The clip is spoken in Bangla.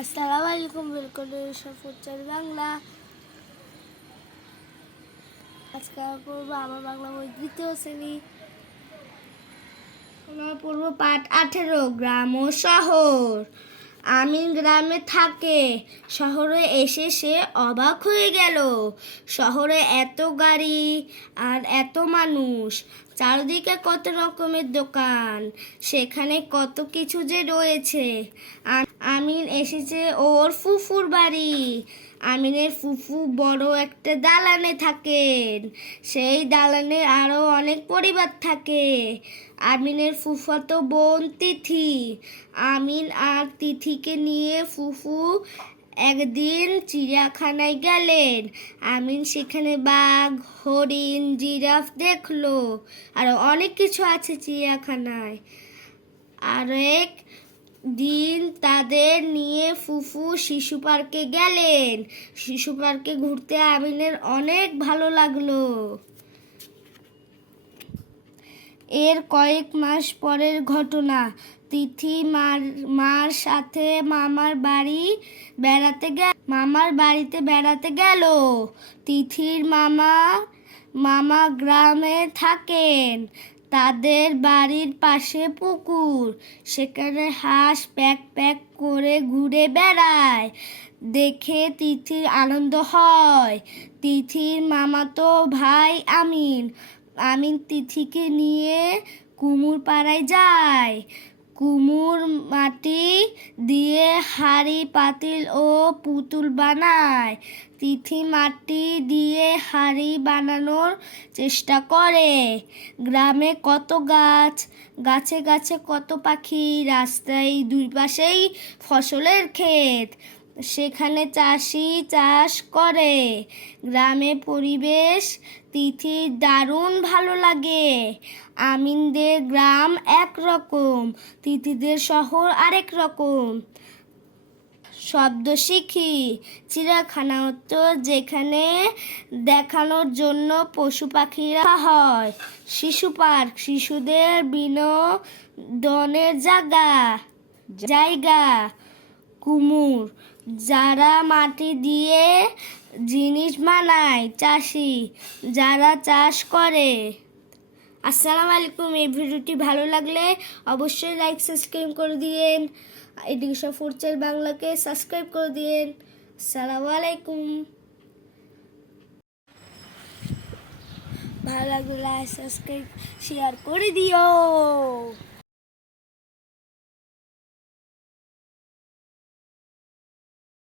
আসসালামু আলাইকুম, ওয়েলকাম টু ফুচার বাংলা। আজকে পড়বো আমার বাংলা বই দ্বিতীয় শ্রেণী। আমরা পড়বো পাঠ 18, গ্রাম ও শহর। আমিন গ্রামে থাকে, শহরে এসে সে অবাক হয়ে গেল। শহরে এত গাড়ি আর এত মানুষ, চারদিকে কত রকমের দোকান, সেখানে কত কিছু যে রয়েছে। আমিন এসেছে ওর ফুফুর বাড়ি। আমিনের ফুফু বড় একটা দালানে থাকেন। সেই দালানে আরো অনেক পরিবার থাকে। আমিনের ফুফাতো বোন তিথি। আমিন আর তিথিকে নিয়ে ফুফু একদিন চিড়িয়াখানায় গেলেন। আমিন সেখানে বাঘ, হরিণ, জিরাফ দেখলো। আর অনেক কিছু আছে চিড়িয়াখানায়। আরেক দিন তাদের নিয়ে ফুফু শিশু পার্কে গেলেন। শিশু পার্কে ঘুরতে আমিনের অনেক ভালো লাগলো। এর কয়েক মাস পরের ঘটনা। তিথি মার সাথে মামার বাড়িতে বেড়াতে গেল। তিথির মামা গ্রামে থাকেন। তাদের বাড়ির পাশে পুকুর, সেখানে হাঁস প্যাক প্যাক করে ঘুরে বেড়ায়। দেখে তিথির আনন্দ হয়। তিথির মামাতো ভাই আমিন তিথিকে নিয়ে কুমোর পাড়ায় যায়। কুমোর মাটি দিয়ে হাঁড়ি, পাতিল ও পুতুল বানায়। তিথি মাটি দিয়ে হাঁড়ি বানানোর চেষ্টা করে। গ্রামে কত গাছ, গাছে গাছে কত পাখি, রাস্তায় দুই পাশেই ফসলের ক্ষেত, সেখানে চাষি চাষ করে। গ্রামে পরিবেশ তিথির দারুণ ভালো লাগে। আমিনদের গ্রাম একরকম, তিথিদের শহর আরেক রকম। শব্দ শিখি। চিড়িয়াখানা হতো যেখানে দেখানোর জন্য পশু পাখিরা হয়। শিশু পার্ক, শিশুদের বিনোদনের জায়গা। কুমোর, যারা মাটি দিয়ে জিনিস বানায়। চাষি, যারা চাষ করে। আসসালামু আলাইকুম। এই ভিডিওটি ভালো লাগলে অবশ্যই লাইক সাবস্ক্রাইব করে দিন। এডুকেশন ফুচার বাংলাকে সাবস্ক্রাইব করে দিন। আসসালামু আলাইকুম। ভালো লাগলে লাইক সাবস্ক্রাইব শেয়ার করে দিও।